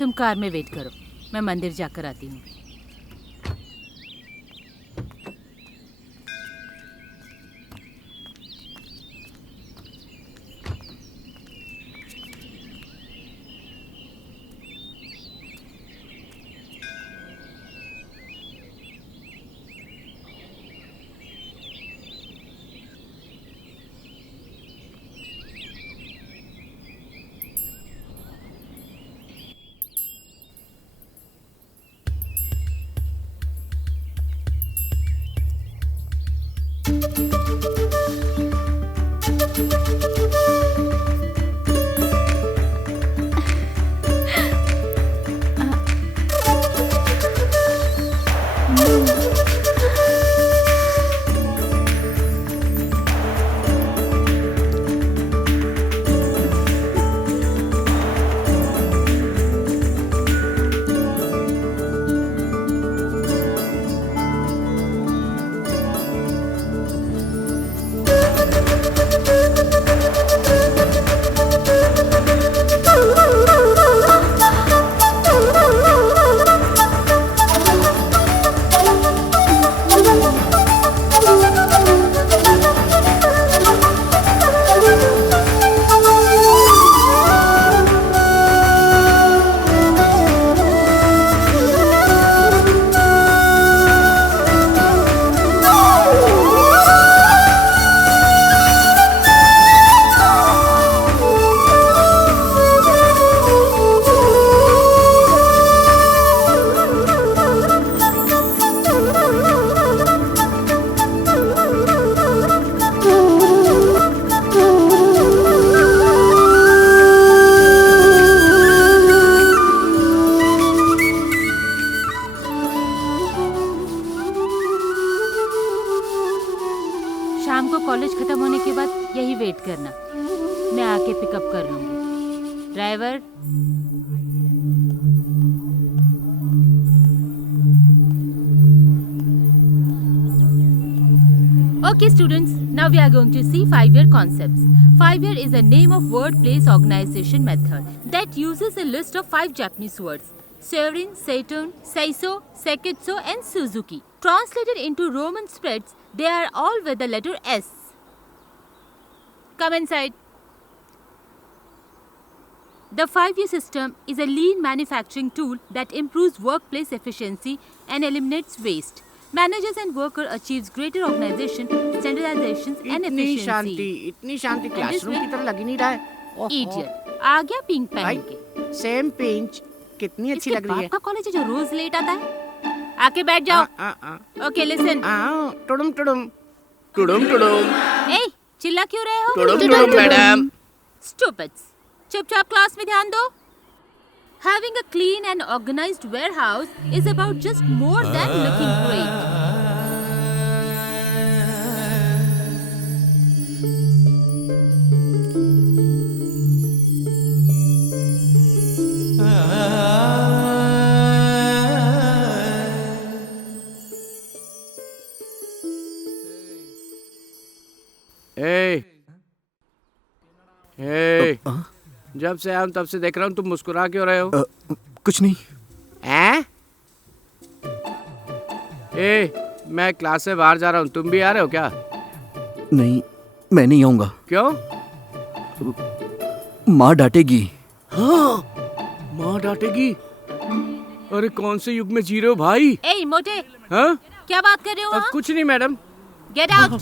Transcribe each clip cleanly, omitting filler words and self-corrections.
तुम कार में वेट करो, मैं मंदिर जाकर आती हूँ। शाम को कॉलेज खत्म होने के बाद यही वेट करना, मैं आके पिकअप कर लूंगी। Driver, okay students, now we are going to see 5-year concepts. 5-year is a name of word place organization method that uses a list of 5 Japanese words: Seirin, Saturn, Seiso, Seketsu and Suzuki. Translated into Roman spreads, they are all with the letter S. Come inside. The 5-year system is a lean manufacturing tool that improves workplace efficiency and eliminates waste. Managers and worker achieves greater organization, standardization and efficiency. इतनी शांति classroom की तरह लग ही नहीं रहा है। Idiot, आ गया pink पहन के। सेम पिंच, कितनी अच्छी लग रही है। आपका कॉलेज है जो रोज लेट आता है। आके बैठ जाओ। Okay listen. टुडुम टुडुम टुडुम टुडुम। ए, चिल्ला क्यों रहे हो? टुडुम टुडुम मैडम। Stupids, चुपचाप क्लास में ध्यान दो। Having a clean and organized warehouse is about just more than looking great. जब से आया हूं तब से देख रहा हूँ, तुम मुस्कुरा क्यों रहे हो? कुछ नहीं। मैं क्लास से बाहर जा रहा हूँ, तुम भी आ रहे हो क्या? नहीं, मैं नहीं आऊंगा। क्यों? माँ डांटेगी। हाँ, माँ डांटेगी? अरे कौन से युग में जी रहे हो भाई? ए मोटे, हाँ? क्या बात कर रहे हो? कुछ नहीं मैडम। Get out.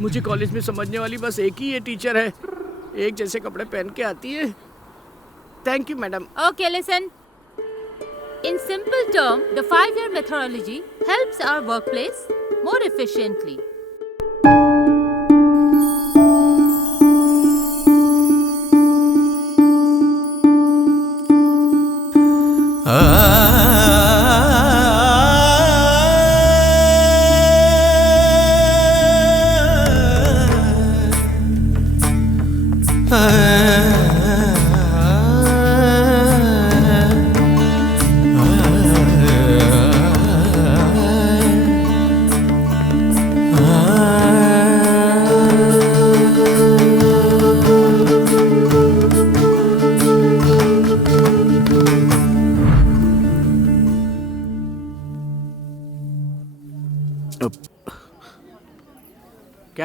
मुझे कॉलेज में समझने वाली बस एक ही ये टीचर है, एक जैसे कपड़े पहन के आती है। Thank you madam. Okay, listen. In simple term, the 5-year methodology helps our workplace more efficiently.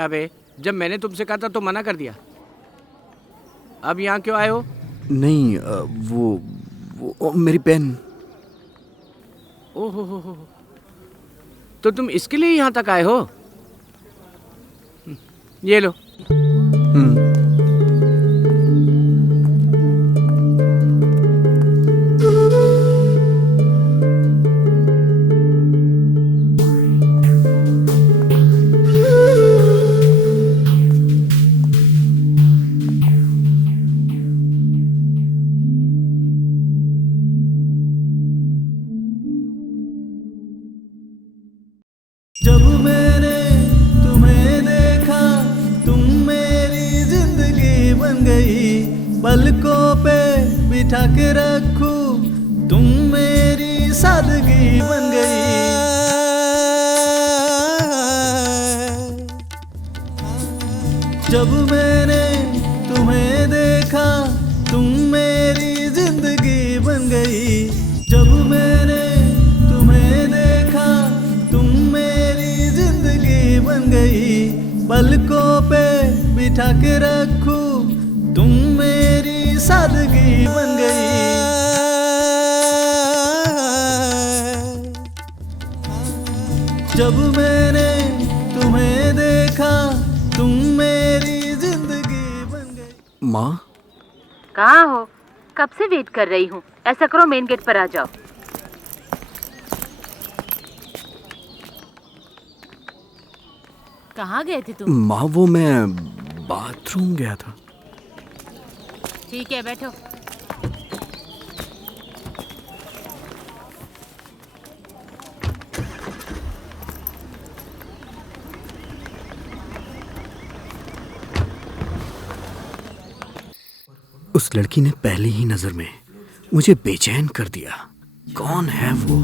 बे? जब मैंने तुमसे कहा था तो मना कर दिया। अब यहाँ क्यों आए हो? नहीं वो मेरी पेन। ओहो हो। तो तुम इसके लिए यहाँ तक आए हो? ये लो। जब मैंने तुम्हें देखा तुम मेरी जिंदगी बन गई, पलकों पे बिठा के रखूं तुम मेरी सादगी बन गई। जब मैंने तुम्हें देखा तुम मेरी जिंदगी बन गई, जब मैंने तुम्हें देखा तुम मेरी जिंदगी बन गई, पलकों पे बिठा के रखूं तुम मेरी सादगी बन गई। जब मैंने तुम्हें देखा तुम मेरी जिंदगी बन गई। माँ, कहाँ हो? कब से वेट कर रही हूँ। ऐसा करो, मेन गेट पर आ जाओ। कहाँ गए थे तुम? माँ वो मैं बाथरूम गया था। ठीक है, बैठो। उस लड़की ने पहली ही नजर में मुझे बेचैन कर दिया। कौन है वो?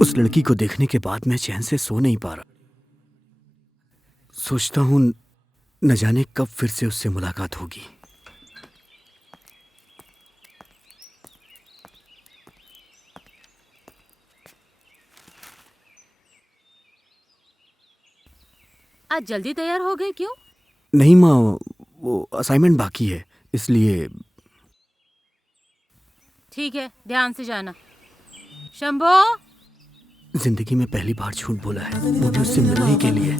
उस लड़की को देखने के बाद मैं चैन से सो नहीं पा रहा। सोचता हूं न जाने कब फिर से उससे मुलाकात होगी। आज जल्दी तैयार हो गए क्यों? नहीं माँ, वो असाइनमेंट बाकी है इसलिए। ठीक है, ध्यान से जाना। शंभो, जिंदगी में पहली बार झूठ बोला है मुझे उससे मिलने के लिए।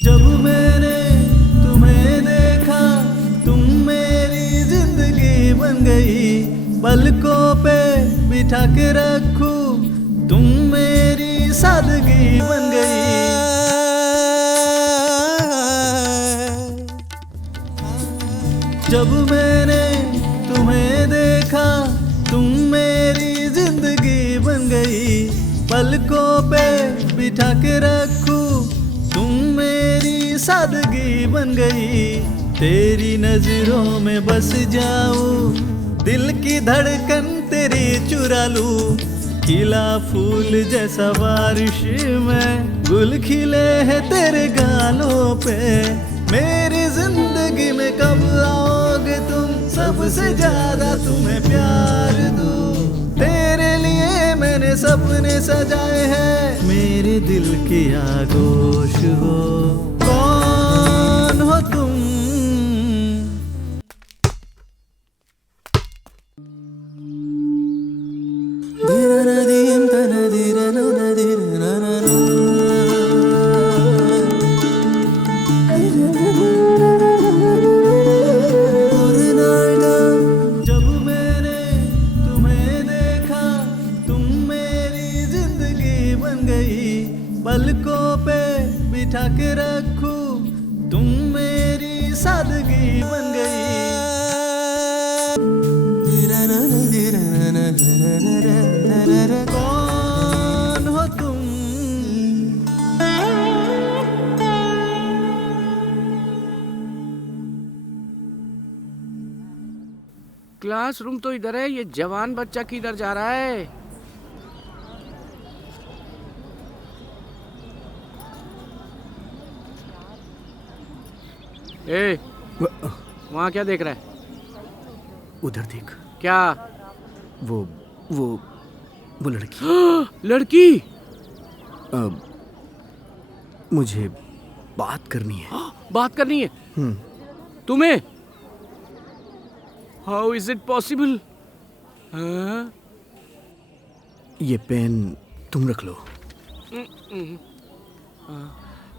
जब मैंने तुम्हें देखा तुम मेरी जिंदगी बन गई, पलकों पे बिठा के रखूं तुम मेरी सादगी बन गई। जब मैंने तुम्हें देखा तुम मेरी जिंदगी बन गई। पलकों पे बिठा के रखूं तुम मेरी सादगी बन गई। तेरी नजरों में बस जाऊं दिल की धड़कन तेरी चुरा लूं। खिला फूल जैसा बारिश में गुल खिले हैं तेरे गालों पे। मेरी जिंदगी में कब आओगे तुम, सबसे ज्यादा तुम्हें प्यार दूं। तेरे लिए मैंने सपने सजाए हैं, मेरे दिल की आगोश हो। कौन हो तुम? जब मैंने तुम्हें देखा तुम मेरी जिंदगी बन गई। पलकों पे बिठा के रखूं तुम मेरी सादगी बन गई। कौन हो तुम? क्लासरूम तो इधर है, ये जवान बच्चा किधर जा रहा है? ए, वहाँ क्या देख रहा है? उधर देख। क्या? वो लड़की। लड़की? मुझे बात करनी है। बात करनी है? तुम्हें? How is it possible? ये पेन तुम रख लो।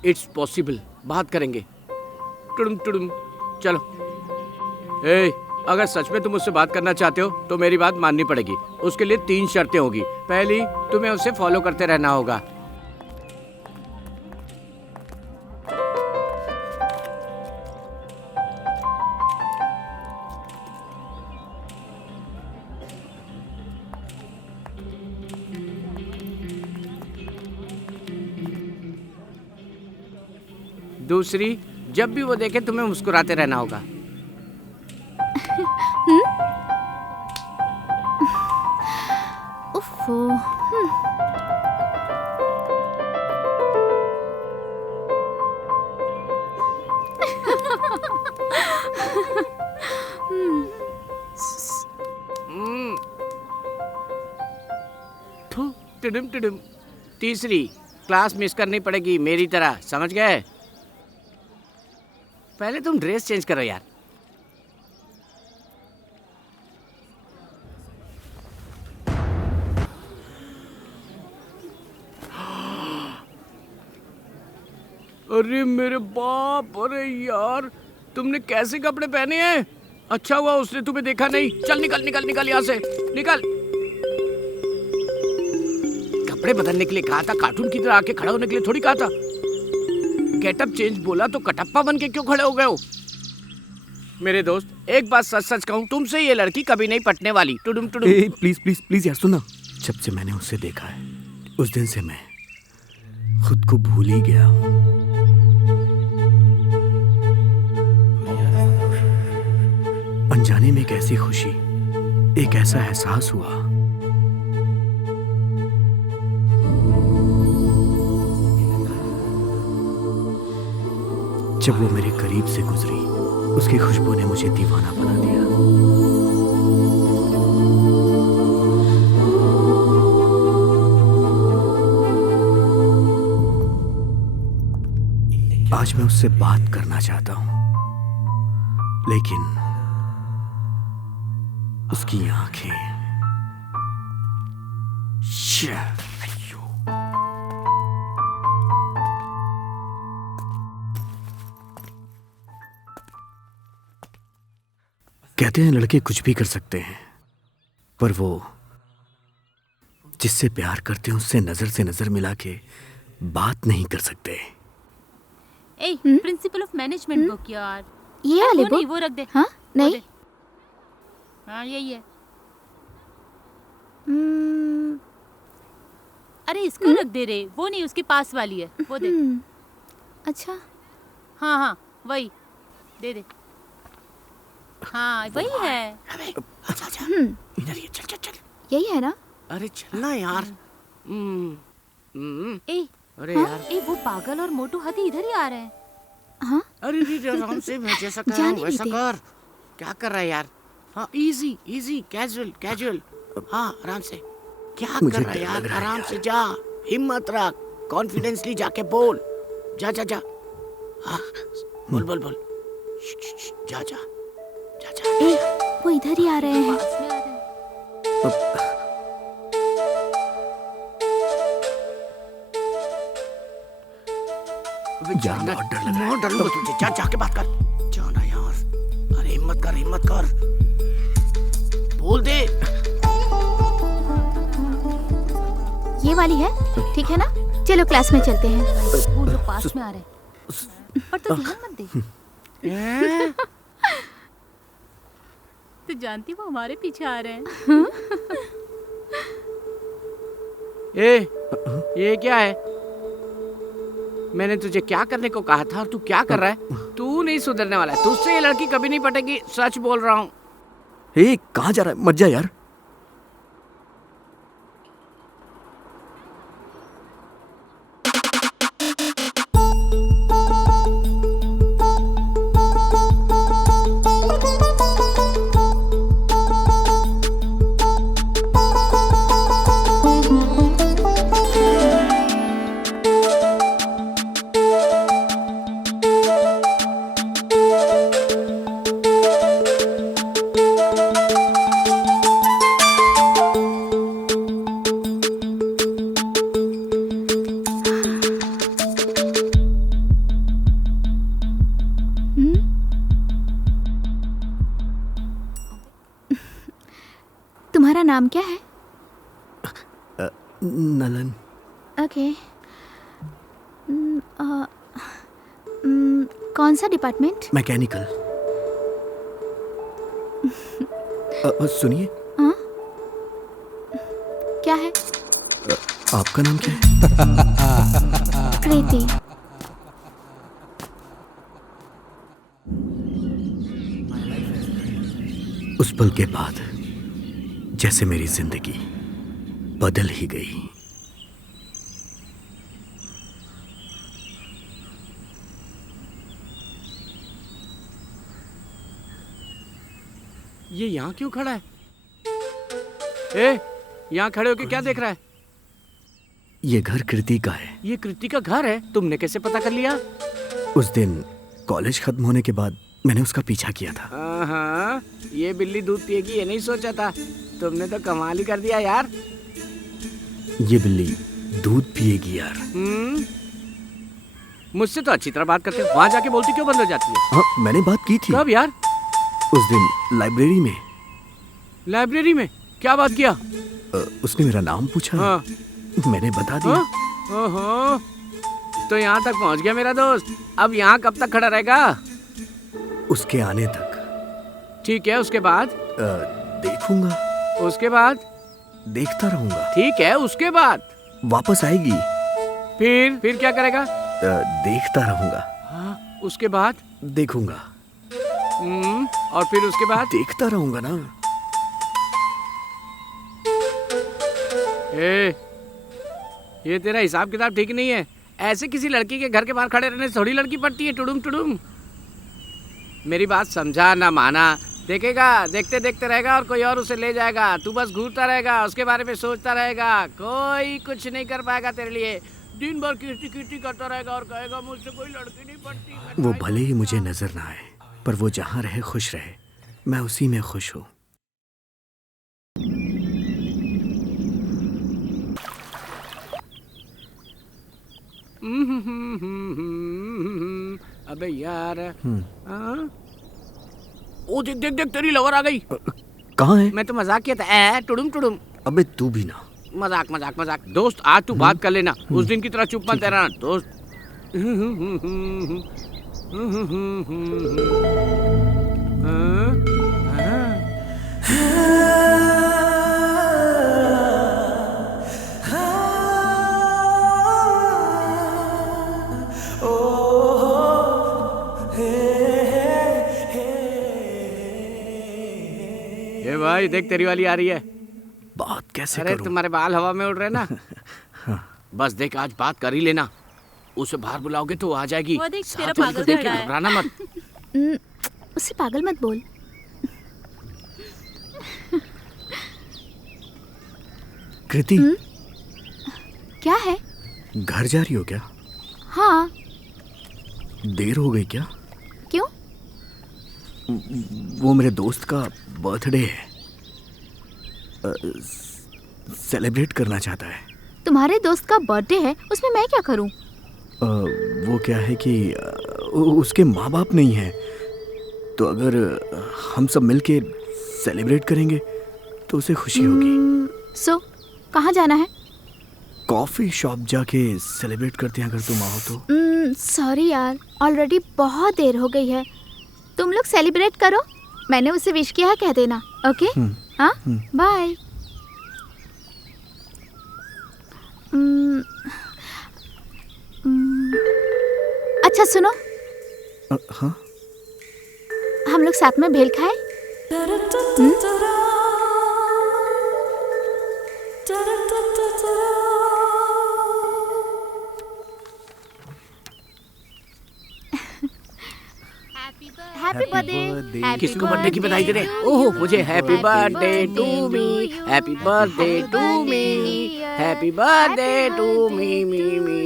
इट्स पॉसिबल, बात करेंगे। टुडुम टुडुम, चलो। ए, अगर सच में तुम उससे बात करना चाहते हो तो मेरी बात माननी पड़ेगी। उसके लिए 3 शर्तें होगी। पहली, तुम्हें उसे फॉलो करते रहना होगा। दूसरी, जब भी वो देखे तुम्हें मुस्कुराते रहना होगा। उफ़्फ़ो, थू, टिडिम टिडिम। तीसरी, क्लास मिस करनी पड़ेगी मेरी तरह, समझ गए? पहले तुम ड्रेस चेंज करो यार। अरे मेरे बाप, अरे यार, तुमने कैसे कपड़े पहने हैं? अच्छा हुआ उसने तुम्हें देखा नहीं। चल निकल निकल निकल यहाँ से, निकल। कपड़े बदलने के लिए कहा था, कार्टून की तरह आके खड़ा होने के लिए थोड़ी कहा था। गेटअप चेंज बोला तो कटप्पा बन के क्यों खड़े हो गए हो? मेरे दोस्त, एक बात सच सच कहूँ, तुमसे ये लड़की कभी नहीं पटने वाली। टुडुम टुडुम। प्लीज प्लीज प्लीज यार सुनो। जब से मैंने उससे देखा है उस दिन से मैं खुद को भूल ही गया हूँ। अनजाने में एक ऐसी खुशी, एक ऐसा एहसास हुआ। जब वो मेरे करीब से गुजरी, उसकी खुशबू ने मुझे दीवाना बना दिया। आज मैं उससे बात करना चाहता हूं, लेकिन उसकी आंखें कहते हैं लड़के कुछ भी कर सकते हैं, पर वो जिससे प्यार करते हैं उससे नजर से नजर मिला के बात नहीं कर सकते। ए प्रिंसिपल ऑफ मैनेजमेंट बुक यार। ये वाले वो नहीं, बुक? वो रख दे। हाँ वो नहीं। दे। हाँ यही है। हम्म, अरे इसको रख दे रे, वो नहीं, उसके पास वाली है, वो दे। अच्छा हाँ हाँ वही दे दे। हाँ वही है। इधर ये चल चल चल। यही है ना? अरे चलना यार। ए अरे यार, ए वो पागल और मोटू हाथी इधर ही आ रहे हैं। हाँ अरे रे आराम से, मैं जैसा कर रहा जाने हूँ वैसा नहीं दे। कर। क्या कर रहा है यार? हाँ इजी इजी, कैजुअल कैजुअल। हाँ आराम से। क्या मुझे कर रहा है डर यार? लग रहा है आराम यार। से जा, हिम्मत रख, कॉन्फिडेंसली जाके बोल। जा जा जा। हाँ बोल बोल बोल। जा जा जा जा। ए वो इधर ही आ रहे हैं। पास में आ रहे हैं। यार बहुत डर लग रहा है। बहुत डर लगा तुझे। जा जाके बात कर। जाना यार। अरे हिम्मत कर, हिम्मत कर। बोल दे। ये वाली है, ठीक है ना? चलो क्लास में चलते हैं। वो जो पास में आ रहे हैं। पर तू ध्यान मत दे। तू जानती वो हमारे पीछे आ रहे हैं। ये क्या है? मैंने तुझे क्या करने को कहा था और तू क्या कर रहा है? तू नहीं सुधरने वाला है। तुझसे ये लड़की कभी नहीं पटेगी, सच बोल रहा हूँ। ए कहाँ जा रहा है? मत जा यार। तुम्हारा नाम क्या है? नलन। ओके। कौन सा डिपार्टमेंट? मैकेनिकल। सुनिए, हाँ क्या है? आपका नाम क्या है? कृति। उस पल के बाद जैसे मेरी जिंदगी बदल ही गई। ये यहाँ क्यों खड़ा है? यहाँ खड़े होके क्या देख रहा है? ये घर कृति का है। ये कृति का घर है? तुमने कैसे पता कर लिया? उस दिन कॉलेज खत्म होने के बाद मैंने उसका पीछा किया था। हाँ, ये बिल्ली दूध पिएगी ये नहीं सोचा था। तुमने तो कमाल ही कर दिया यार। ये बिल्ली दूध पिएगी यार। मुझसे तो अच्छी तरह बात करते हो, वहाँ जाके बोलती क्यों बंद हो जाती है? हाँ मैंने बात की थी। कब यार? उस दिन लाइब्रेरी में। लाइब्रेरी में क्या बात किया? उसने मेरा नाम पूछा। हाँ। मैंने बता दिया। हाँ? ओहो, तो यहाँ तक पहुँच गया मेरा दोस्त। अब यहाँ कब तक खड़ा रहेगा? उसके आने तक। ठीक है, उसके बाद? देखूंगा। उसके बाद? देखता रहूंगा। ठीक है, उसके बाद? वापस आएगी। फिर क्या करेगा? देखता रहूंगा। हाँ, उसके बाद? देखूंगा। और फिर उसके बाद? देखता रहूंगा ना। ये तेरा हिसाब किताब ठीक नहीं है। ऐसे किसी लड़की के घर के बाहर खड़े रहने से थोड़ी लड़की पड़ती है। टुडुम टुडुम। मेरी बात समझा ना माना। देखेगा, देखते देखते रहेगा और कोई और उसे ले जाएगा। तू बस घूरता रहेगा, उसके बारे में सोचता रहेगा। कोई कुछ नहीं कर पाएगा तेरे लिए। दिन भर कीर्ति कीर्ति करता रहेगा और कहेगा मुझसे कोई लड़की नहीं पड़ती। वो भले ही मुझे नजर ना आए, पर वो जहाँ रहे खुश रहे। मैं उसी में खुश हूँ। अबे यार। ओ देख देख देख, तेरी लवर आ गई। कहाँ है? मैं तो मजाक किया था। टुडुम टुडुम। अबे तू भी ना। मजाक मजाक मजाक। दोस्त आज तू बात कर लेना, उस दिन की तरह चुप मत रहना दोस्त। ये भाई देख तेरी वाली आ रही है। बात कैसे अरे करूं? तुम्हारे बाल हवा में उड़ रहे ना। बस देख आज बात कर ही लेना, उसे बाहर बुलाओगे तो वो आ जाएगी। वो देख, साथ तेरा वाली को पागल देख के खड़ा है। घबराना मत। उससे पागल मत बोल। कृति, क्या है? घर जा रही हो क्या? हाँ। देर हो गई क्या? क्यों? वो मेरे दोस्त का बर्थडे है, सेलिब्रेट करना चाहता है। तुम्हारे दोस्त का बर्थडे है, उसमें मैं क्या करूं? वो क्या है कि उसके माँ बाप नहीं हैं, तो अगर हम सब मिलके सेलिब्रेट करेंगे तो उसे खुशी होगी। सो कहाँ जाना है? कॉफी शॉप जाके सेलिब्रेट करते हैं अगर तुम आओ तो। सॉरी यार, ऑलरेडी बहुत देर हो गई है। तुम लोग सेलिब्रेट करो, मैंने उसे विश किया है कह देना। ओके? हाँ, बाय। अच्छा सुनो, हाँ, हम लोग साथ में भेल खाए? Happy birthday. किसी को बर्थडे की बधाई दे रहे? ओह मुझे happy birthday to me, happy birthday to me, happy birthday to me me me,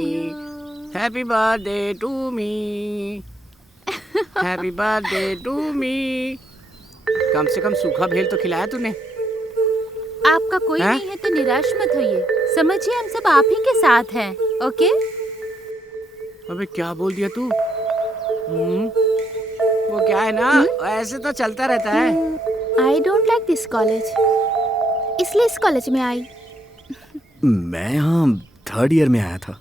happy birthday to me, happy birthday to me. कम से कम सूखा भेल तो खिलाया तूने। आपका कोई हैं? नहीं है तो निराश मत होइए, समझिए हम सब आप ही के साथ हैं। ओके? अबे क्या बोल दिया तू? वो क्या है ना, ऐसे तो चलता रहता है। I don't like this college, इसलिए इस कॉलेज में आई। मैं यहाँ 3rd ईयर में आया था।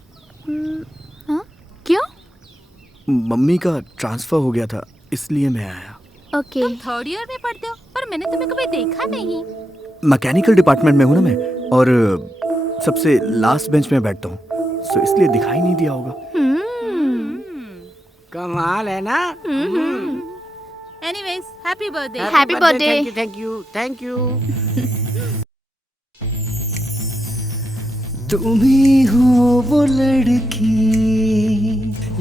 हाँ? क्यों? मम्मी का ट्रांसफर हो गया था इसलिए मैं आया। ओके। तुम 3rd ईयर में पढ़ते हो, पर मैंने तुम्हें कभी देखा नहीं। मैकेनिकल डिपार्टमेंट में हूँ ना मैं, और सबसे लास्ट बेंच में बैठता हूँ, सो इसलिए दिखाई नहीं दिया होगा। कमाल है ना। Anyways, happy birthday. Happy birthday. Thank you thank you thank you. तुम ही हो वो लड़की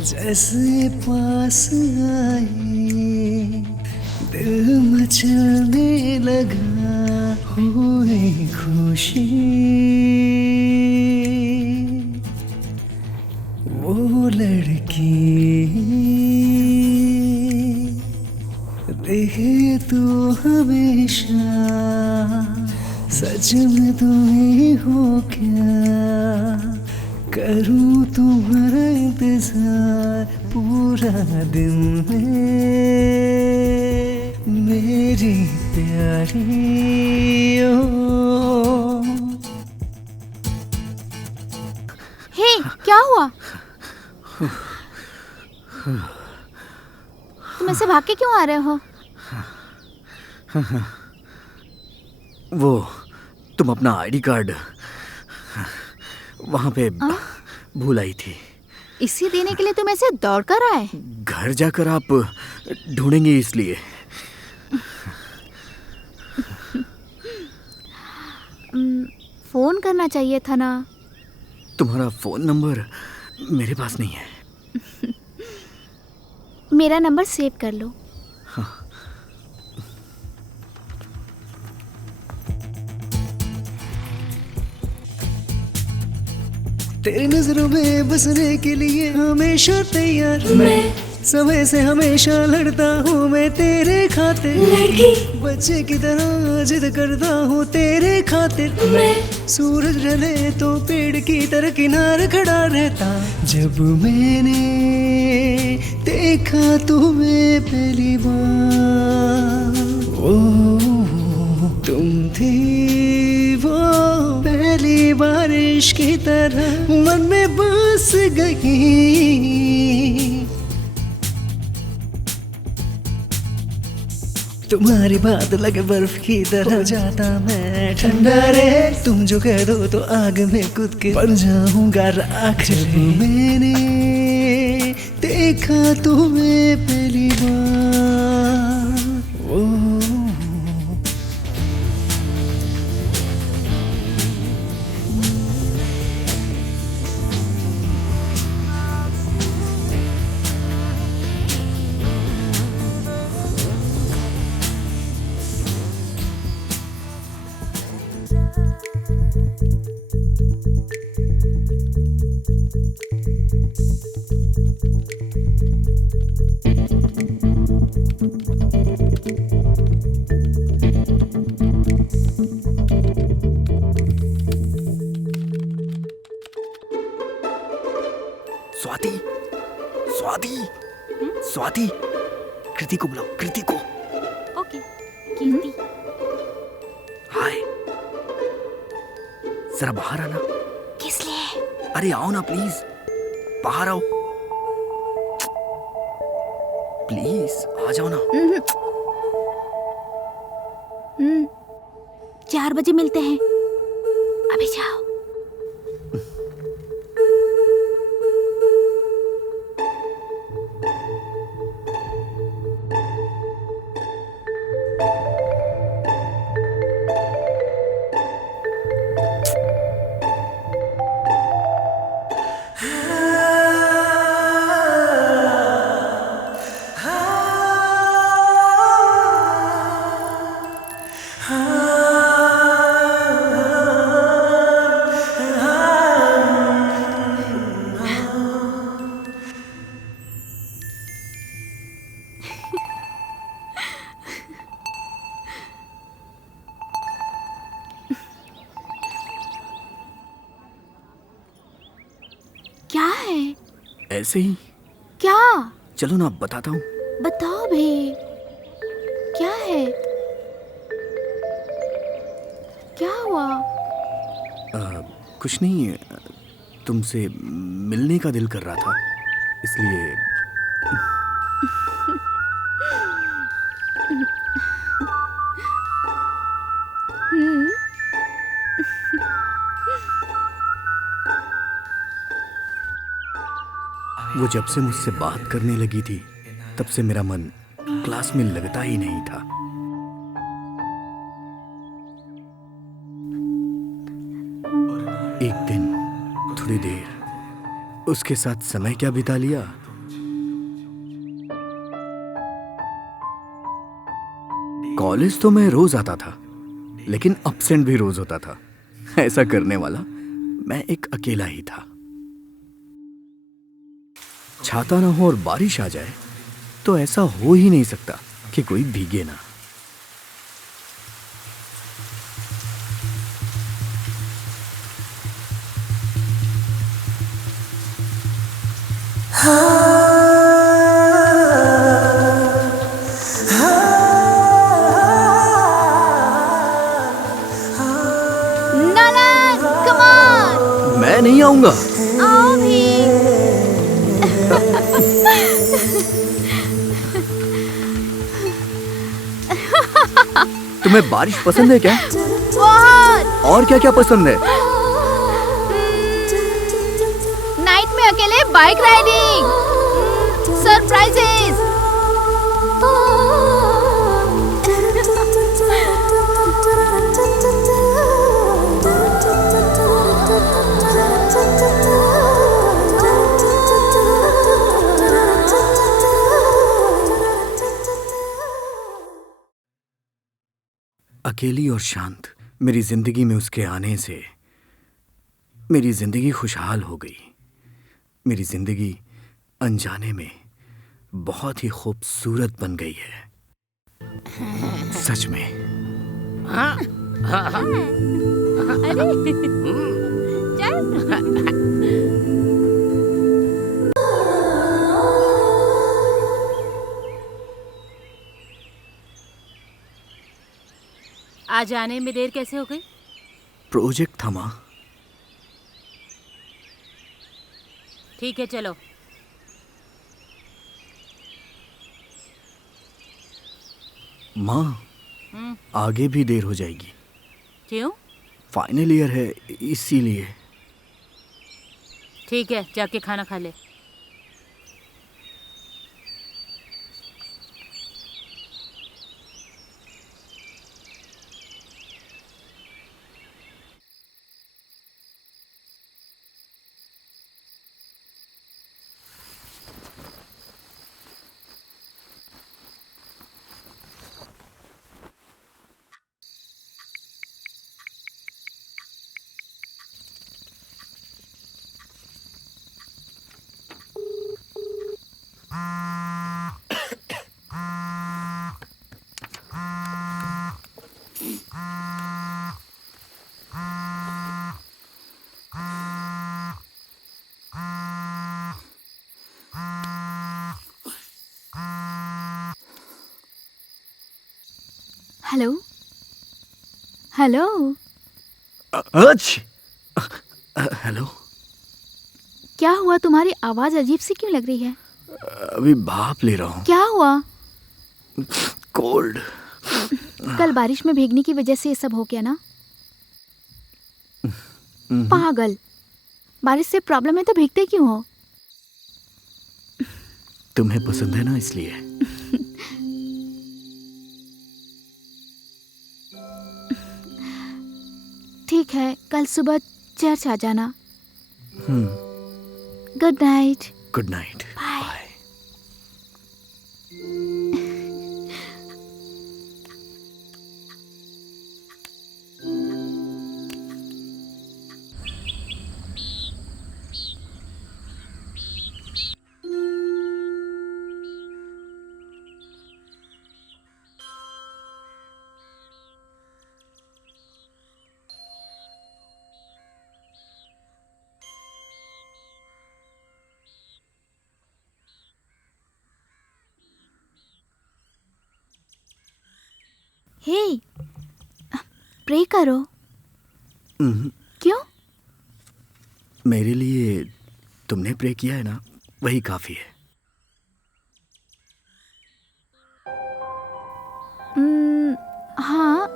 जैसे पास आई, दिल मचलने लगा हुए खुशी। वो लड़की रहे तू हमेशा, सच में तुम ही हो क्या? करूँ तुम्हारा इंतजार पूरा दिन में, मेरी प्यारी ओ। हे, क्या हुआ? तुम ऐसे भाग के क्यों आ रहे हो? वो तुम अपना आईडी कार्ड वहाँ पे भूल आई थी। इसे देने के लिए तुम ऐसे दौड़ कर आए? घर जाकर आप ढूंढेंगे इसलिए। फोन करना चाहिए था ना। तुम्हारा फोन नंबर मेरे पास नहीं है। मेरा नंबर सेव कर लो। तेरी नजरों में बसने के लिए हमेशा तैयार मैं, समय से हमेशा लड़ता हूँ मैं तेरे खातिर। बच्चे की तरह जिद करता हूँ तेरे खातिर मैं, सूरज ढले तो पेड़ की तरह किनारे खड़ा रहता। जब मैंने देखा तुम्हें पहली बार, ओ तुम थी वो पहली बार। बारिश की तरह मन में बस गई। तुम्हारी बात लगे बर्फ की तरह हो जाता मैं ठंडा रे। तुम जो कह दो तो आग में कूद के बन जाऊंगा राख रे। मैंने देखा तुम्हें पहली बार, ओ स्वाति, स्वाति, स्वाति, कृति को बुलाओ, कृति को। ओके कीर्ति। हाय, जरा बाहर आना। किस लिए? अरे आओ ना प्लीज, बाहर आओ प्लीज, आ जाओ ना। 4 बजे मिलते हैं, अभी जाओ। क्या है? ऐसे ही। क्या? चलो ना, बताता हूँ। बताओ भी, क्या है? क्या हुआ? कुछ नहीं, तुमसे मिलने का दिल कर रहा था, इसलिए। वो जब से मुझसे बात करने लगी थी, तब से मेरा मन क्लास में लगता ही नहीं था। एक दिन थोड़ी देर उसके साथ समय क्या बिता लिया। कॉलेज तो मैं रोज आता था, लेकिन अब्सेंट भी रोज होता था। ऐसा करने वाला मैं एक अकेला ही था। छाता ना हो और बारिश आ जाए तो ऐसा हो ही नहीं सकता कि कोई भीगे ना। नलन, come on! मैं नहीं आऊंगा। आओ भी। तुम्हें बारिश पसंद है क्या? बहुत। और क्या क्या पसंद है? नाइट में अकेले बाइक राइडिंग, सरप्राइजेस। अकेली और शांत मेरी जिंदगी में उसके आने से मेरी जिंदगी खुशहाल हो गई। मेरी जिंदगी अनजाने में बहुत ही खूबसूरत बन गई है। सच में। अरे चल। आज आने में देर कैसे हो गई? प्रोजेक्ट था माँ। ठीक है चलो। माँ, आगे भी देर हो जाएगी। क्यों? फाइनल ईयर है इसीलिए। ठीक है, जाके खाना खा ले। Hello hello. हेलो। क्या हुआ, तुम्हारी आवाज अजीब सी क्यों लग रही है? अभी भाप ले रहा हूँ। क्या हुआ? कोल्ड। कल बारिश में भीगने की वजह से ये सब हो गया ना? पागल, बारिश से प्रॉब्लम है तो भीगते क्यों हो? तुम्हें पसंद है ना इसलिए। ठीक है, कल सुबह चर्च आ जाना। Good night. Good night. Bye. Hey, pray करो। क्यों? मेरे लिए तुमने प्रे किया है ना, वही काफी है। हाँ,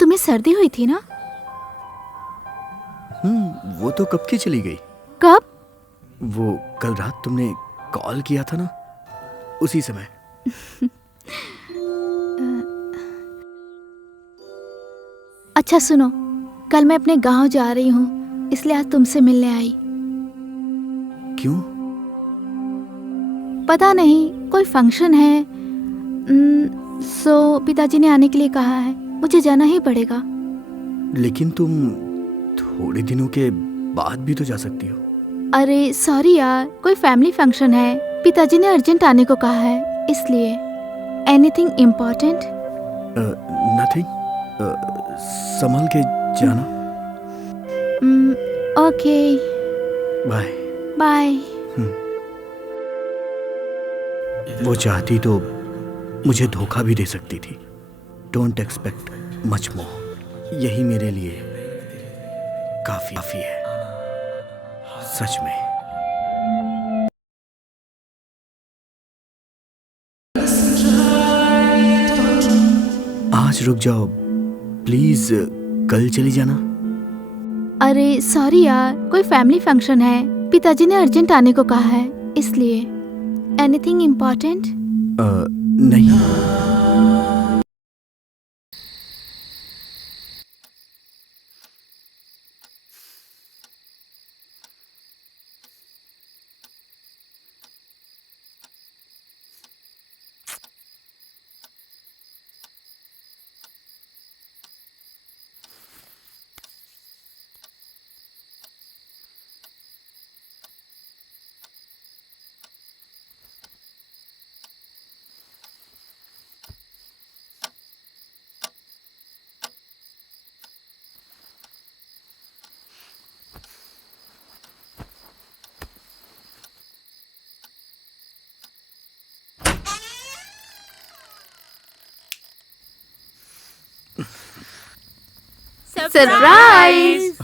तुम्हें सर्दी हुई थी ना? वो तो कब की चली गई। कब? वो कल रात तुमने कॉल किया था ना, उसी समय। अच्छा सुनो, कल मैं अपने गांव जा रही हूँ, इसलिए आज तुमसे मिलने आई। क्यों? पता नहीं, कोई फंक्शन है। सो पिताजी ने आने के लिए कहा है, मुझे जाना ही पड़ेगा। लेकिन तुम थोड़े दिनों के बाद भी तो जा सकती हो। अरे सॉरी यार, कोई फैमिली फंक्शन है, पिताजी ने अर्जेंट आने को कहा है, इसलिए। Anything important? नथिंग। संभल के जाना। Okay, bye. बाय। वो चाहती तो मुझे धोखा भी दे सकती थी। Don't expect much more. यही मेरे लिए काफी है, सच में। आज रुक जाओ प्लीज, कल चली जाना। अरे सॉरी यार, कोई फैमिली फंक्शन है, पिताजी ने अर्जेंट आने को कहा है, इसलिए। Anything important? नहीं। सरप्राइज!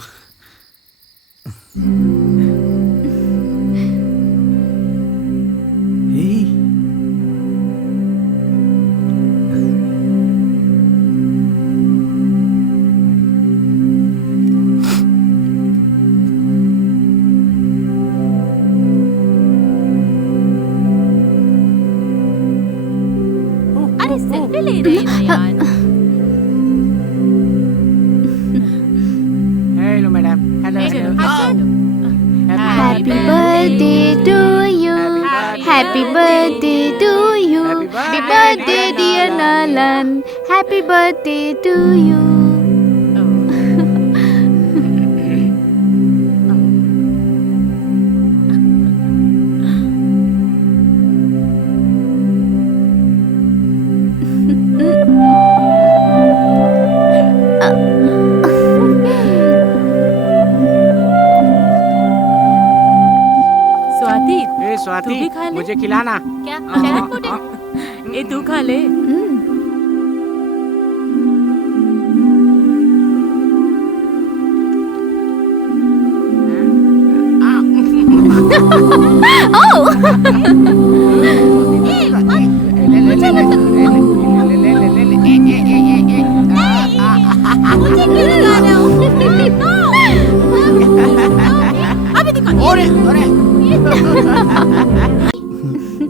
ही रही ना यार। Hello madam. चलो, हाँ, चलो। Happy birthday to you, happy birthday to you, happy birthday dear Nalan, happy birthday to you. Swati, ए तू स्वाति, भी खा ले। मुझे खिलाना। क्या चलन पुडिंग? ए तू खा ले।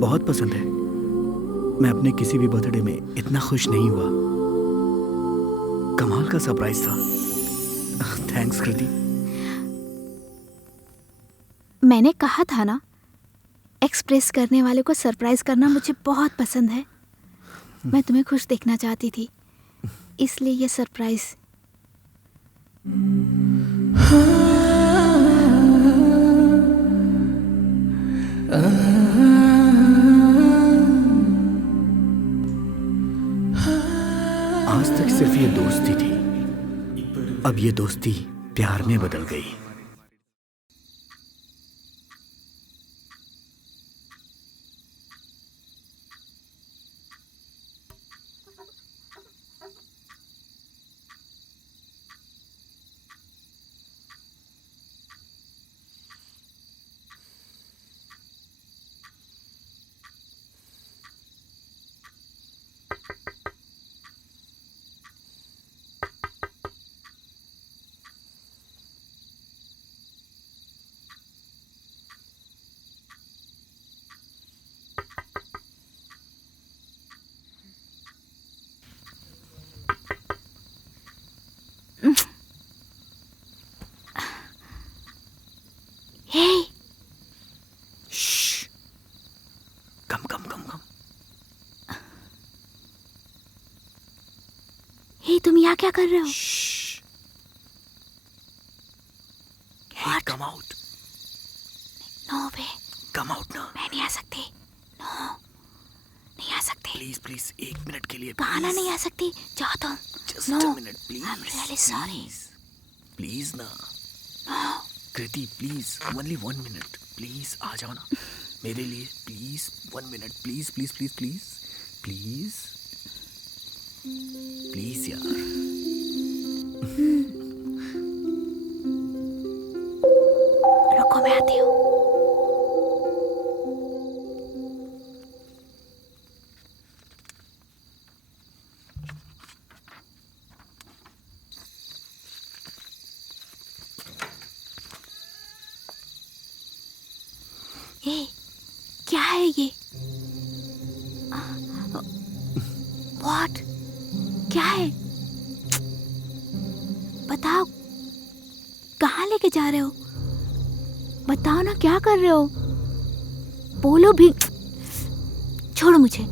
बहुत पसंद है। मैं अपने किसी भी बर्थडे में इतना खुश नहीं हुआ। कमाल का सरप्राइज था। थैंक्स कृति। मैंने कहा था ना, एक्सप्रेस करने वाले को सरप्राइज करना मुझे बहुत पसंद है। मैं तुम्हें खुश देखना चाहती थी, इसलिए ये सरप्राइज। आज तक सिर्फ ये दोस्ती थी, अब ये दोस्ती प्यार में बदल गई। हे, कम कम कम कम। हे तुम यहाँ क्या कर रहे हो? Hey, come out. नो वे, Come out now. मैं नहीं आ सकती। नो, नहीं आ सकती। Please, please, 1 मिनट के लिए। कहा नहीं आ सकती, जाओ तुम। Just No. a minute, please. I'm really sorry. Please ना। कृति, please, only 1 minute. Please, आ जाओ ना। मेरे लिए, please, 1 minute. Please, please, please, please. Please. Please यार। रुको, मैं आती हूँ। ये क्या है ये? What? क्या है? बताओ, कहाँ लेके जा रहे हो? बताओ ना, क्या कर रहे हो? बोलो भी। छोड़ो मुझे।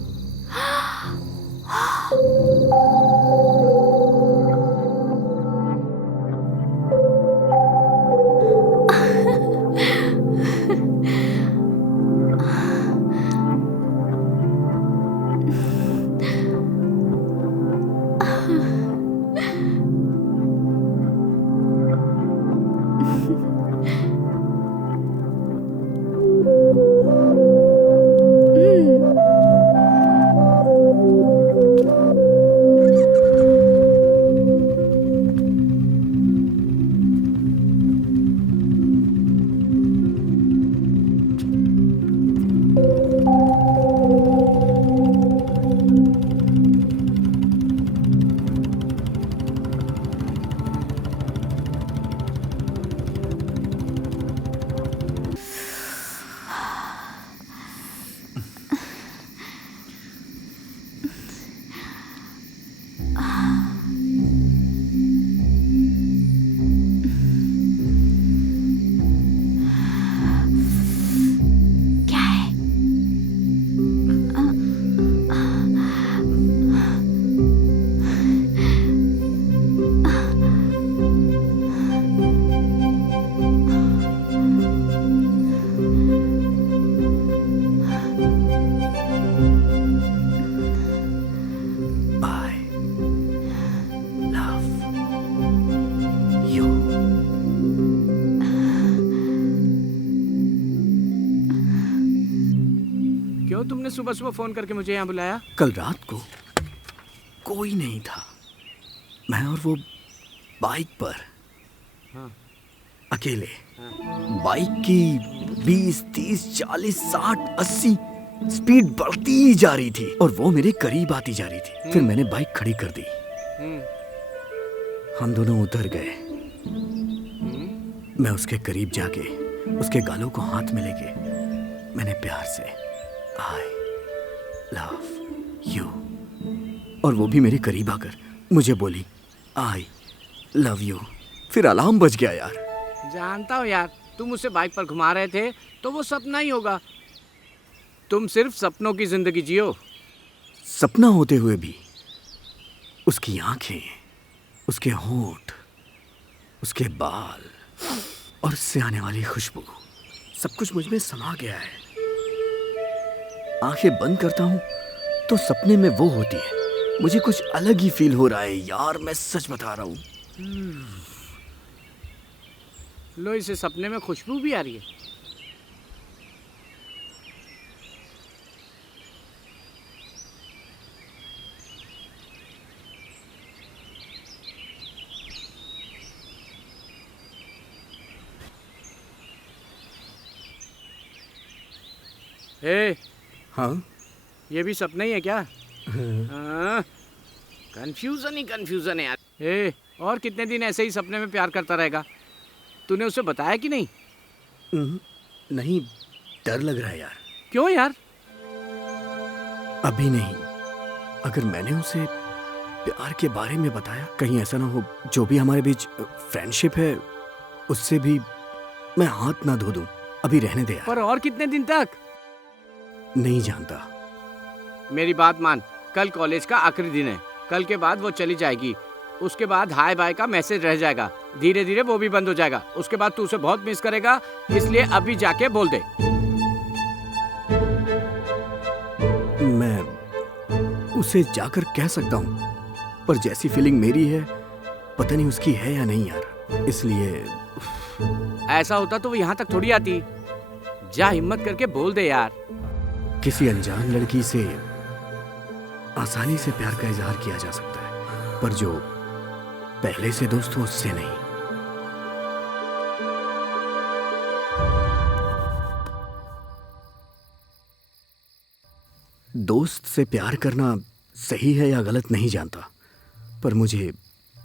सुबह सुबह फोन करके मुझे यहाँ बुलाया? कल रात को कोई नहीं था, मैं और वो बाइक पर अकेले। बाइक की 20, 30, 40, 60, 80 स्पीड बढ़ती ही जा रही थी और वो मेरे करीब आती जा रही थी। फिर मैंने बाइक खड़ी कर दी, हम दोनों उतर गए। मैं उसके करीब जाके उसके गालों को हाथ में लेके मैंने प्यार से आई लव यू, और वो भी मेरे करीब आकर मुझे बोली आई लव यू। फिर अलार्म बज गया यार। जानता हूँ यार, तुम उसे बाइक पर घुमा रहे थे तो वो सपना ही होगा। तुम सिर्फ सपनों की जिंदगी जियो। सपना होते हुए भी उसकी आंखें, उसके होंठ, उसके बाल और उससे आने वाली खुशबू, सब कुछ मुझ में समा गया है। आंखें बंद करता हूं तो सपने में वो होती है। मुझे कुछ अलग ही फील हो रहा है यार, मैं सच बता रहा हूं। लो, इसे सपने में खुशबू भी आ रही है। हाँ, ये भी सपना ही है क्या? हाँ, कंफ्यूजन ही कंफ्यूजन है यार। और कितने दिन ऐसे ही सपने में प्यार करता रहेगा? तूने उसे बताया कि नहीं? नहीं, डर लग रहा है यार। क्यों यार? अभी नहीं। अगर मैंने उसे प्यार के बारे में बताया, कहीं ऐसा ना हो जो भी हमारे बीच फ्रेंडशिप है उससे भी मैं हाथ ना धो दूं। अभी रहने दे यार। पर और कितने दिन तक? नहीं जानता। मेरी बात मान, कल कॉलेज का आखिरी दिन है। कल के बाद वो चली जाएगी। उसके बाद हाय बाय का मैसेज रह जाएगा। धीरे धीरे वो भी बंद हो जाएगा। उसके बाद तू उसे बहुत मिस करेगा, इसलिए अभी जाके बोल दे। मैं उसे जाकर कह सकता हूँ, पर जैसी फीलिंग मेरी है पता नहीं उसकी है या नहीं यार, इसलिए। ऐसा होता तो वो यहाँ तक थोड़ी आती। जा, हिम्मत करके बोल दे यार। किसी अनजान लड़की से आसानी से प्यार का इजहार किया जा सकता है, पर जो पहले से दोस्त हो उससे नहीं। दोस्त से प्यार करना सही है या गलत नहीं जानता, पर मुझे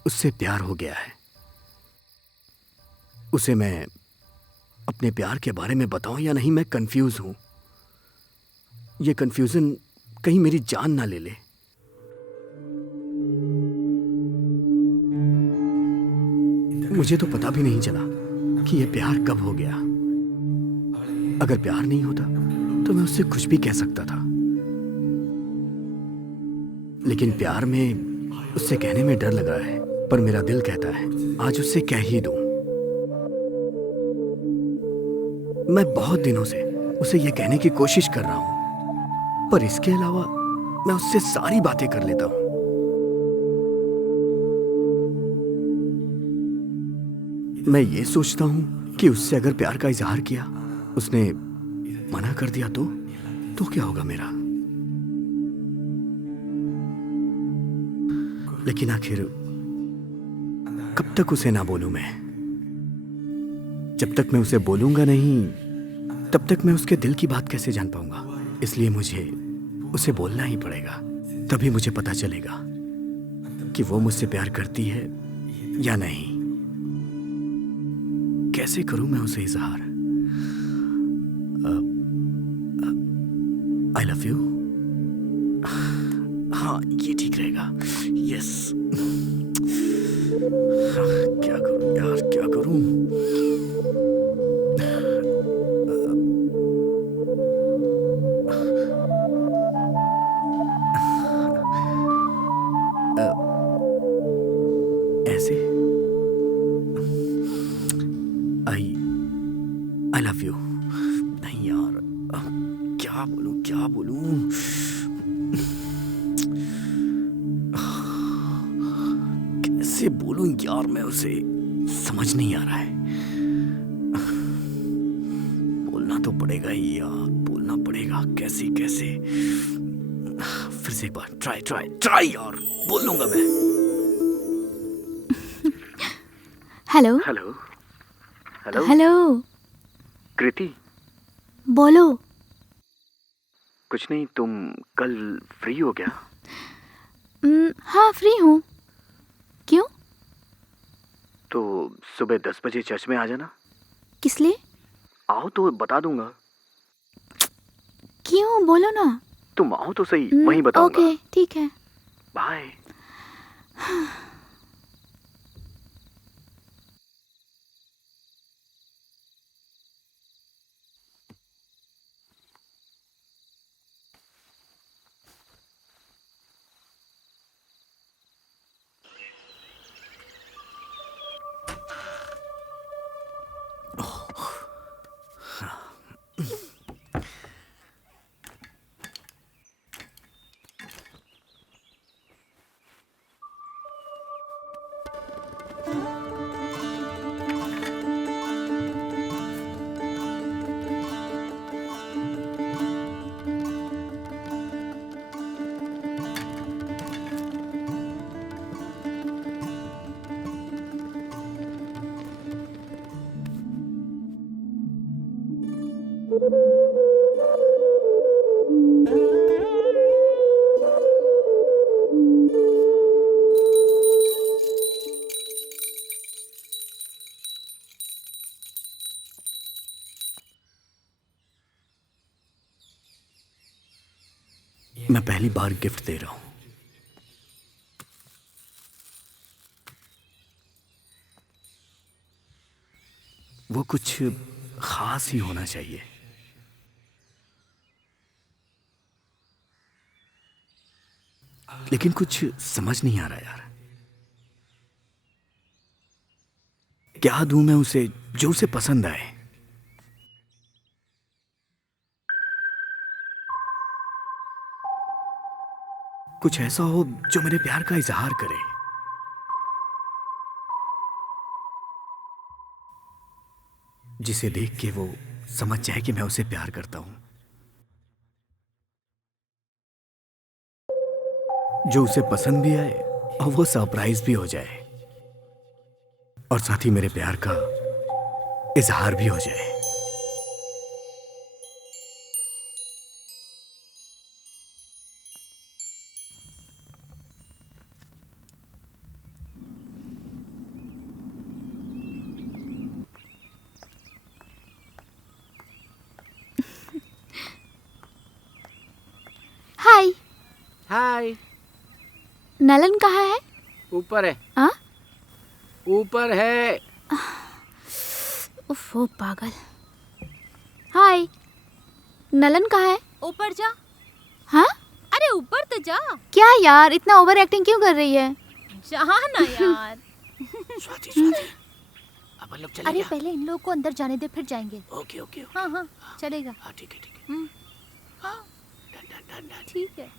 उससे प्यार हो गया है। उसे मैं अपने प्यार के बारे में बताऊं या नहीं, मैं कंफ्यूज हूं। ये कंफ्यूजन कहीं मेरी जान ना ले ले। मुझे तो पता भी नहीं चला कि ये प्यार कब हो गया। अगर प्यार नहीं होता तो मैं उससे कुछ भी कह सकता था, लेकिन प्यार में उससे कहने में डर लग रहा है। पर मेरा दिल कहता है आज उससे कह ही दूं। मैं बहुत दिनों से उसे ये कहने की कोशिश कर रहा हूं, पर इसके अलावा मैं उससे सारी बातें कर लेता हूं। मैं ये सोचता हूं कि उससे अगर प्यार का इजहार किया, उसने मना कर दिया तो क्या होगा मेरा। लेकिन आखिर कब तक उसे ना बोलूं मैं? जब तक मैं उसे बोलूंगा नहीं, तब तक मैं उसके दिल की बात कैसे जान पाऊंगा? इसलिए मुझे उसे बोलना ही पड़ेगा, तभी मुझे पता चलेगा कि वो मुझसे प्यार करती है या नहीं। कैसे करूं मैं उसे इजहार? आई लव यू। हाँ, ये ठीक रहेगा। यस। क्या करूं यार, क्या करूं? ऐसे आई लव यू। नहीं यार, क्या बोलूं? कैसे बोलूं यार, मैं उसे समझ नहीं आ रहा है। बोलना तो पड़ेगा ही यार, बोलना पड़ेगा। कैसे कैसे फिर से एक बार ट्राई ट्राई ट्राई और बोल लूंगा मैं। हेलो हेलो हेलो हेलो कृति, बोलो। कुछ नहीं, तुम कल फ्री हो क्या? हाँ फ्री हूँ। क्यों? तो सुबह 10 बजे चर्च में आ जाना। किस लिए? आओ तो बता दूंगा। क्यों, बोलो ना। तुम आओ तो सही, वहीं बताऊंगा। ओके ठीक है। बाय। मैं पहली बार गिफ्ट दे रहा हूं। वो कुछ खास ही होना चाहिए। लेकिन कुछ समझ नहीं आ रहा यार। क्या दूं मैं उसे जो उसे पसंद आए। कुछ ऐसा हो जो मेरे प्यार का इजहार करे। जिसे देख के वो समझ जाए कि मैं उसे प्यार करता हूं। जो उसे पसंद भी आए और वो सरप्राइज भी हो जाए। और साथ ही मेरे प्यार का इजहार भी हो जाए। हाय। हाय। नलन कहाँ है? ऊपर है। हाँ? ऊपर है। उफ, वो पागल। हाय। नलन कहाँ है? ऊपर जा। हाँ? अरे ऊपर तो जा। क्या यार, इतना ओवर एक्टिंग क्यों कर रही है? जा ना यार। स्वाति स्वाति, अपन लोग चले अरे क्या? पहले इन लोगों को अंदर जाने दे, फिर जाएंगे। Okay okay okay. हाँ हाँ चलेगा। हाँ ठीक है ठीक है। हाँ डन डन डन डन। ठीक है।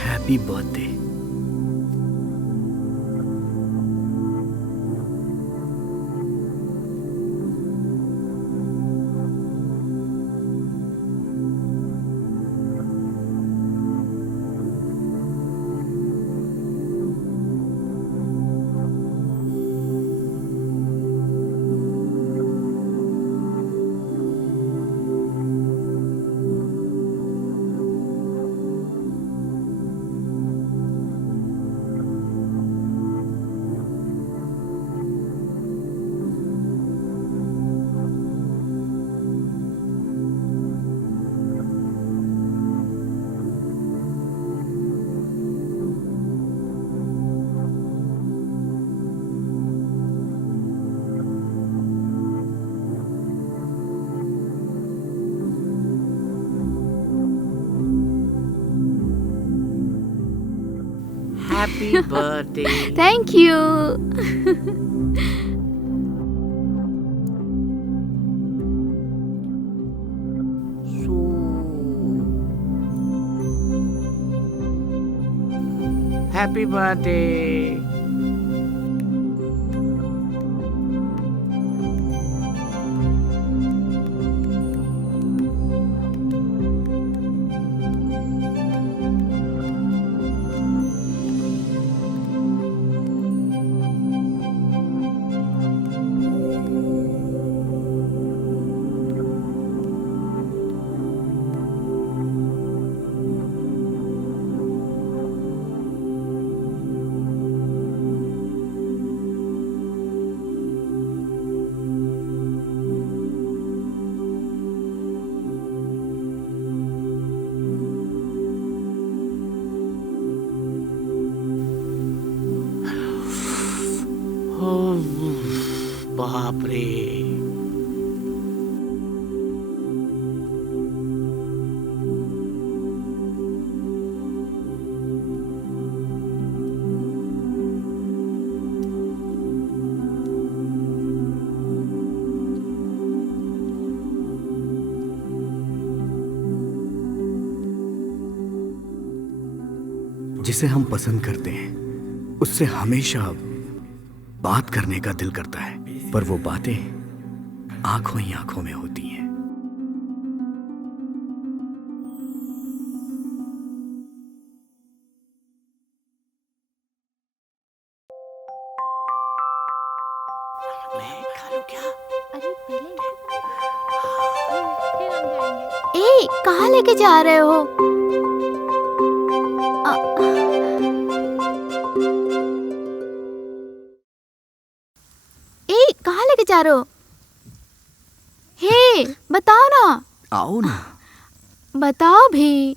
Happy birthday. Happy birthday. Thank you. Happy birthday. बाप रे। जिसे हम पसंद करते हैं उससे हमेशा बात करने का दिल करता है, पर वो बातें आंखों ही आंखों में होती हैं। मैं खा लूं क्या? अरे पहले फिर हम जाएंगे। ए, कहाँ लेके जा रहे हो? ए, कहाँ लेके जा रहे हो? हे, बताओ ना। आओ ना। बताओ भी।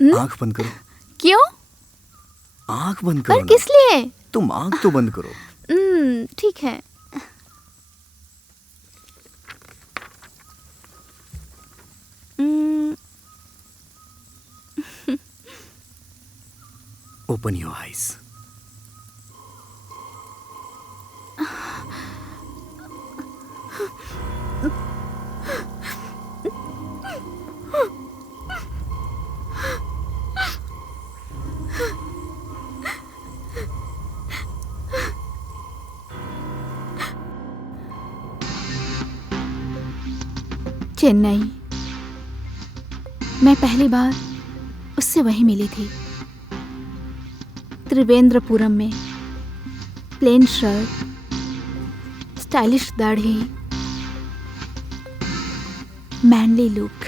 आंख बंद करो। क्यों? आंख बंद करो पर ना। किस लिए? तुम आंख तो बंद करो। ठीक है। Open your eyes. चेन्नई। मैं पहली बार उससे वहीं मिली थी, त्रिवेंद्रपुरम में। प्लेन शर्ट, स्टाइलिश दाढ़ी, मैनली लुक।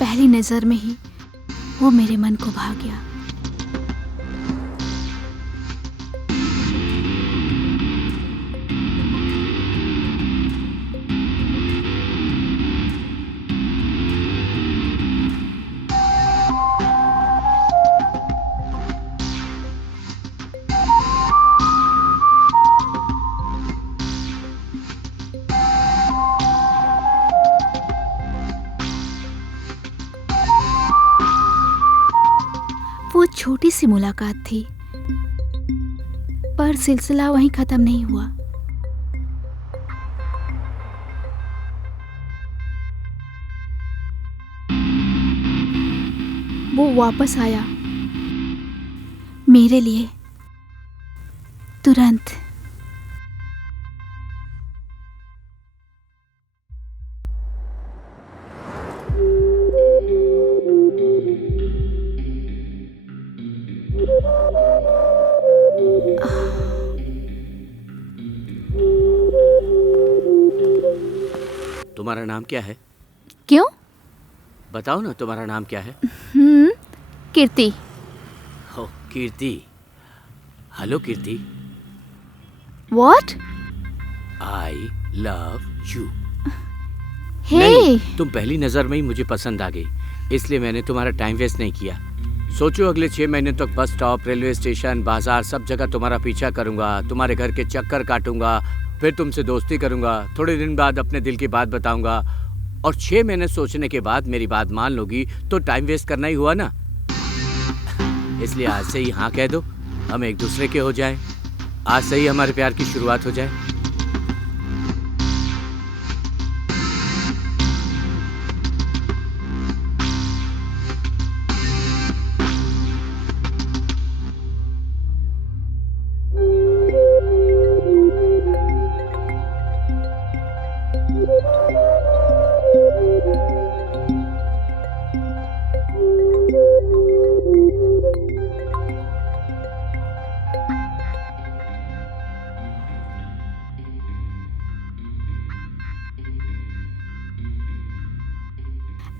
पहली नजर में ही वो मेरे मन को भा गया। वो छोटी सी मुलाकात थी, पर सिलसिला वहीं खत्म नहीं हुआ। वो वापस आया मेरे लिए तुरंत। तुम्हारा नाम क्या है? क्यों? बताओ ना, तुम्हारा नाम क्या है? कीर्ति। हो, Kirti. Hello Kirti. What? I love you. Hey. नहीं, तुम पहली नजर में ही मुझे पसंद आ गई, इसलिए मैंने तुम्हारा टाइम वेस्ट नहीं किया। सोचो, अगले 6 महीने तक बस स्टॉप, रेलवे स्टेशन, बाजार, सब जगह तुम्हारा पीछा करूंगा, तुम्हारे घर के चक्कर काटूंगा, फिर तुमसे दोस्ती करूंगा, थोड़े दिन बाद अपने दिल की बात बताऊंगा, और 6 महीने सोचने के बाद मेरी बात मान लोगी तो टाइम वेस्ट करना ही हुआ ना। इसलिए आज से ही हाँ कह दो, हम एक दूसरे के हो जाएं। आज से ही हमारे प्यार की शुरुआत हो जाए।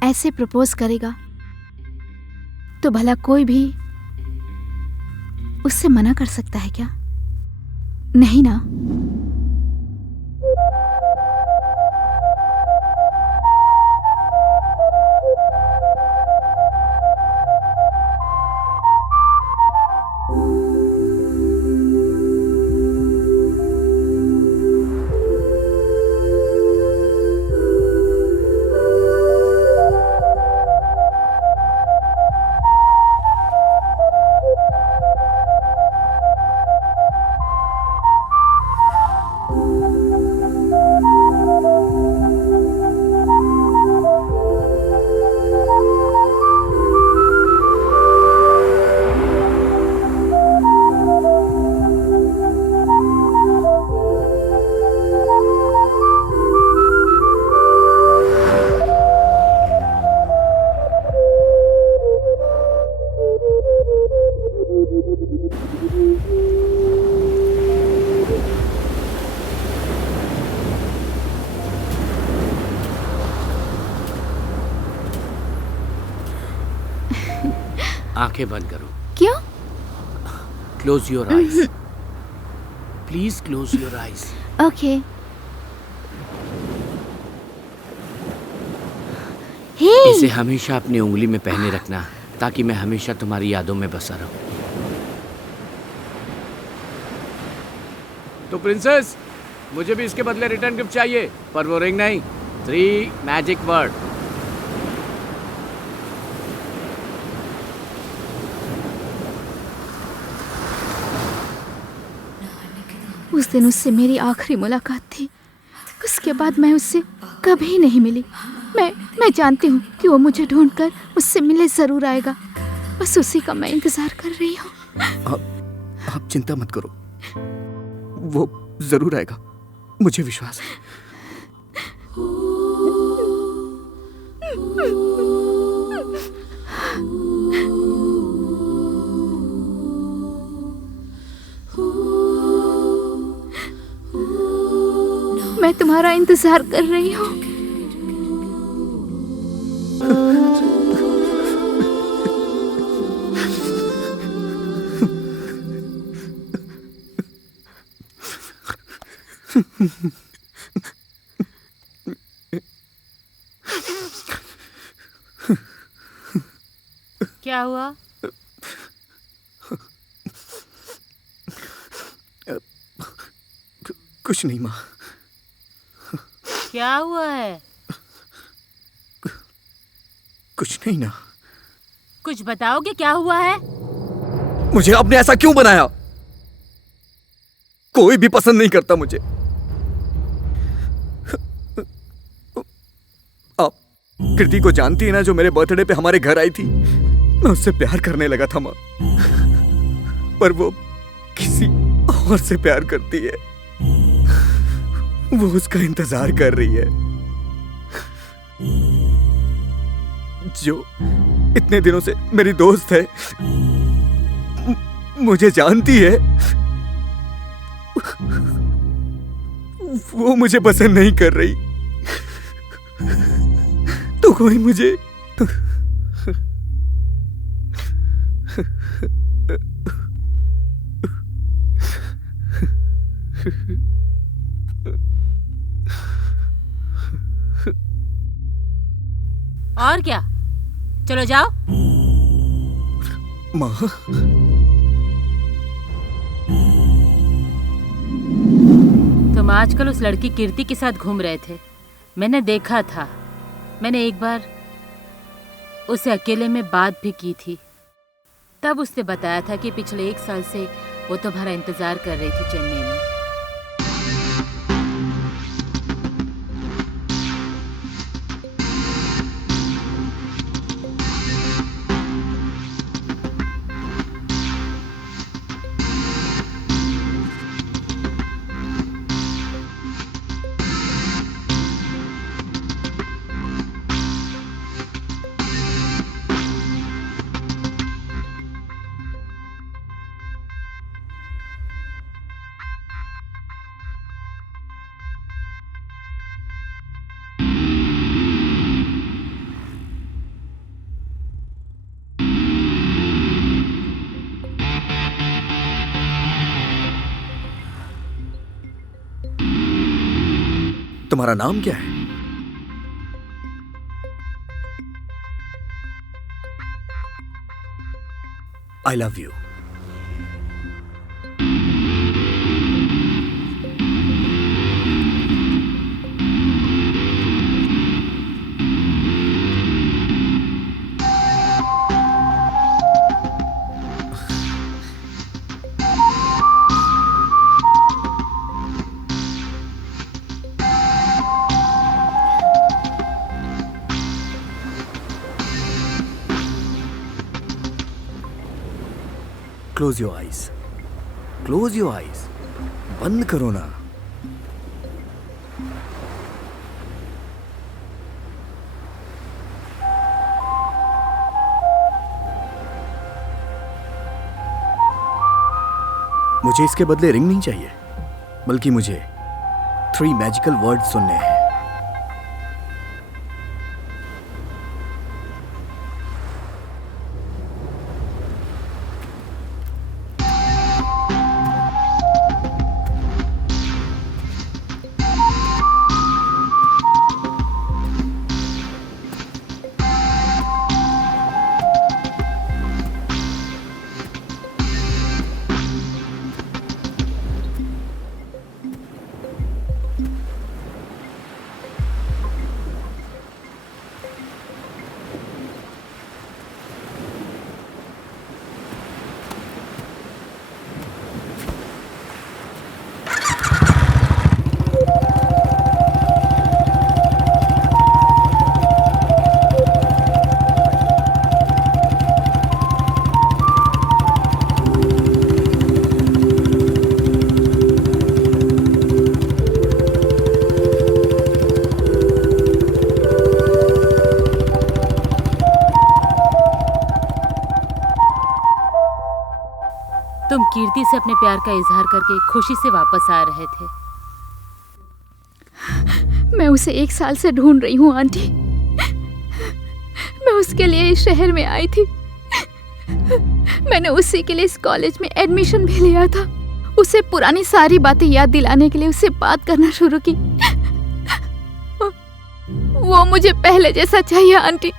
ऐसे प्रपोज करेगा तो भला कोई भी उससे मना कर सकता है क्या? नहीं ना। आंखें बंद करो। क्यों? Close your eyes, please close your eyes. Okay. Hey. इसे हमेशा अपनी उंगली में पहने रखना, ताकि मैं हमेशा तुम्हारी यादों में बसा रहूं। तो प्रिंसेस, मुझे भी इसके बदले रिटर्न गिफ्ट चाहिए, पर वो रिंग नहीं, 3 मैजिक वर्ड। उस दिन उससे मेरी आखिरी मुलाकात थी। उसके बाद मैं उससे कभी नहीं मिली। मैं जानती हूँ कि वो मुझे ढूंढकर मुझसे मिलने जरूर आएगा। बस उसी का मैं इंतजार कर रही हूँ। आप चिंता मत करो, वो जरूर आएगा, मुझे विश्वास है। मैं तुम्हारा इंतजार कर रही हूँ। क्या हुआ? कुछ नहीं माँ। क्या हुआ है? कुछ नहीं ना। कुछ बताओगे क्या हुआ है? मुझे आपने ऐसा क्यों बनाया? कोई भी पसंद नहीं करता मुझे। आप कृति को जानती है ना, जो मेरे बर्थडे पे हमारे घर आई थी। मैं उससे प्यार करने लगा था माँ, पर वो किसी और से प्यार करती है। वो उसका इंतजार कर रही है, जो इतने दिनों से मेरी दोस्त है, मुझे जानती है। वो मुझे पसंद नहीं कर रही, तो कोई मुझे और क्या, चलो जाओ। माँ, तुम आजकल उस लड़की कीर्ति के साथ घूम रहे थे, मैंने देखा था। मैंने एक बार उसे अकेले में बात भी की थी। तब उसने बताया था कि पिछले 1 साल से वो तुम्हारा इंतजार कर रही थी चेन्नई में। तुम्हारा नाम क्या है? आई love you. Close your eyes, close your eyes, बंद करो ना। मुझे इसके बदले रिंग नहीं चाहिए, बल्कि मुझे 3 मैजिकल वर्ड्स सुनने हैं। तुम कीर्ति से अपने प्यार का इजहार करके खुशी से वापस आ रहे थे। मैं उसे 1 साल से ढूंढ रही हूँ आंटी। मैं उसके लिए इस शहर में आई थी। मैंने उसी के लिए इस कॉलेज में एडमिशन भी लिया था। उसे पुरानी सारी बातें याद दिलाने के लिए उससे बात करना शुरू की। वो मुझे पहले जैसा चाहिए आंटी।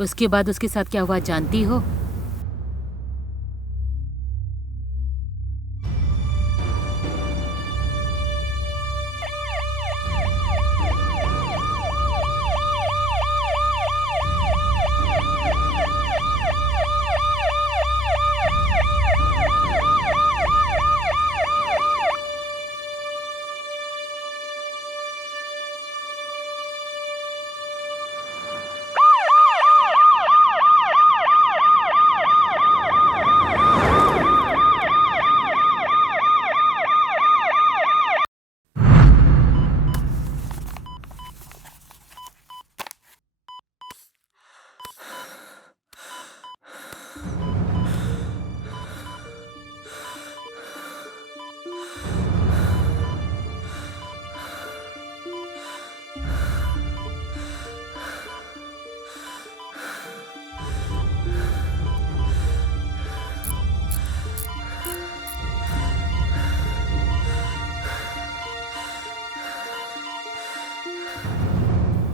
उसके बाद उसके साथ क्या हुआ जानती हो?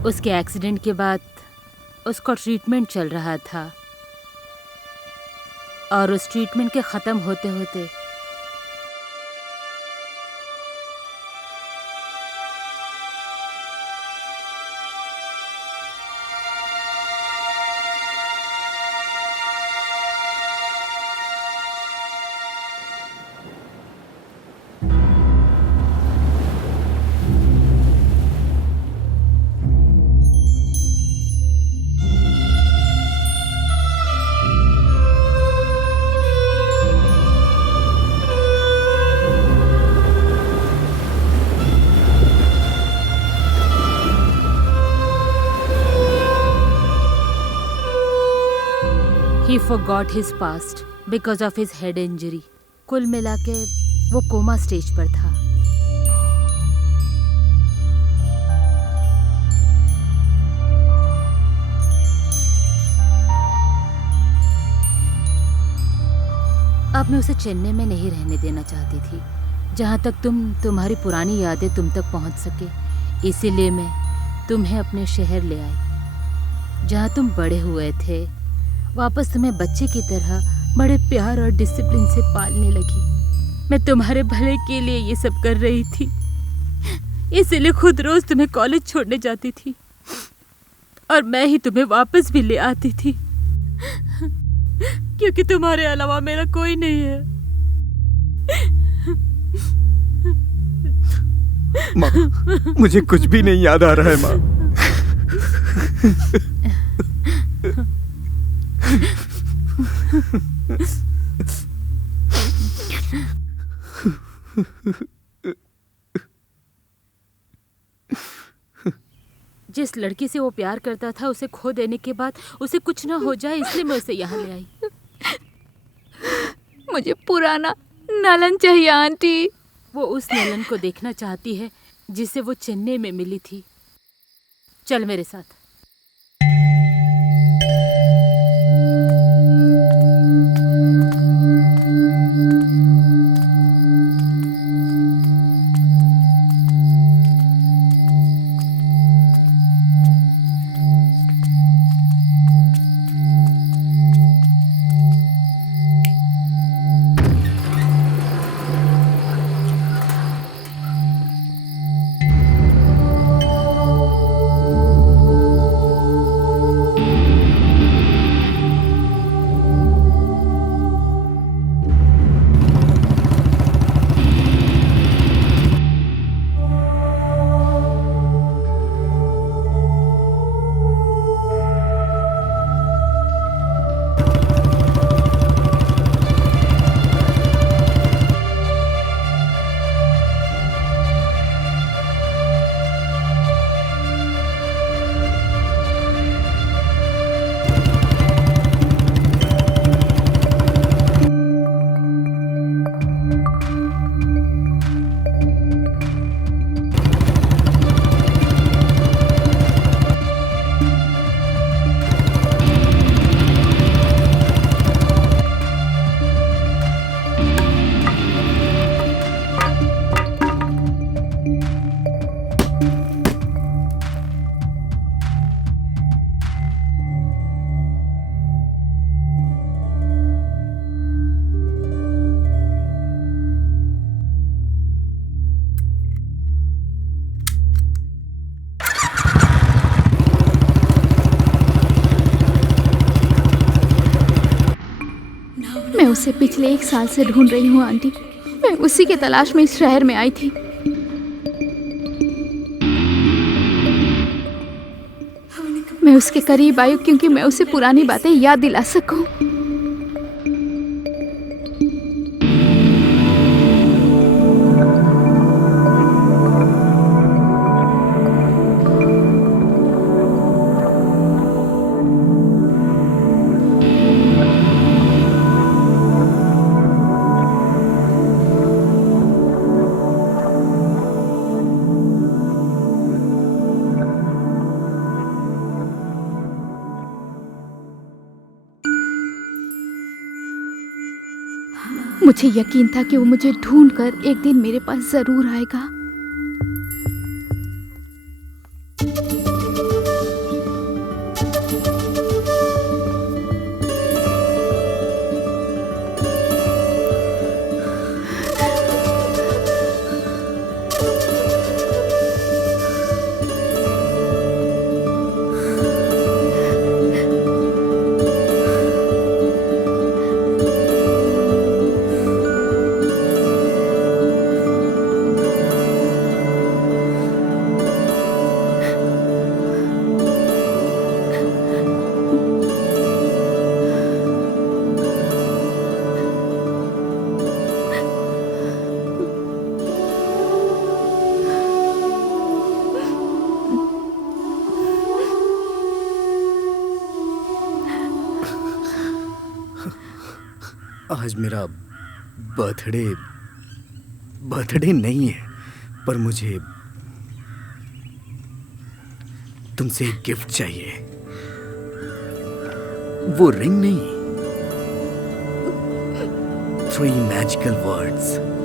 उसके एक्सीडेंट के बाद उसका ट्रीटमेंट चल रहा था और उस ट्रीटमेंट के ख़त्म होते होते He forgot his past because of his head injury. कुल मिला के वो कोमा स्टेज पर था। अब मैं उसे चेन्नई में नहीं रहने देना चाहती थी, जहाँ तक तुम्हारी पुरानी यादें तुम तक पहुँच सके। इसीलिए मैं तुम्हें अपने शहर ले आई, जहाँ तुम बड़े हुए थे। वापस तुम्हें बच्चे की तरह बड़े प्यार और डिसिप्लिन से पालने लगी। मैं तुम्हारे भले के लिए ये सब कर रही थी, इसीलिए खुद रोज तुम्हें कॉलेज छोड़ने जाती थी और मैं ही तुम्हें वापस भी ले आती थी, क्योंकि तुम्हारे अलावा मेरा कोई नहीं है। माँ, मुझे कुछ भी नहीं याद आ रहा है माँ। जिस लड़की से वो प्यार करता था, उसे खो देने के बाद उसे कुछ ना हो जाए, इसलिए मैं उसे यहाँ ले आई। मुझे पुराना नलन चाहिए आंटी। वो उस नलन को देखना चाहती है जिसे वो चेन्नई में मिली थी। चल मेरे साथ। मैं उसे पिछले 1 साल से ढूंढ रही हूँ आंटी। मैं उसी के तलाश में इस शहर में आई थी। मैं उसके करीब आई क्योंकि मैं उसे पुरानी बातें याद दिला सकूं। मुझे यकीन था कि वो मुझे ढूंढकर एक दिन मेरे पास जरूर आएगा। आज मेरा बर्थडे नहीं है, पर मुझे तुमसे एक गिफ्ट चाहिए। वो रिंग नहीं, 3 मैजिकल वर्ड्स।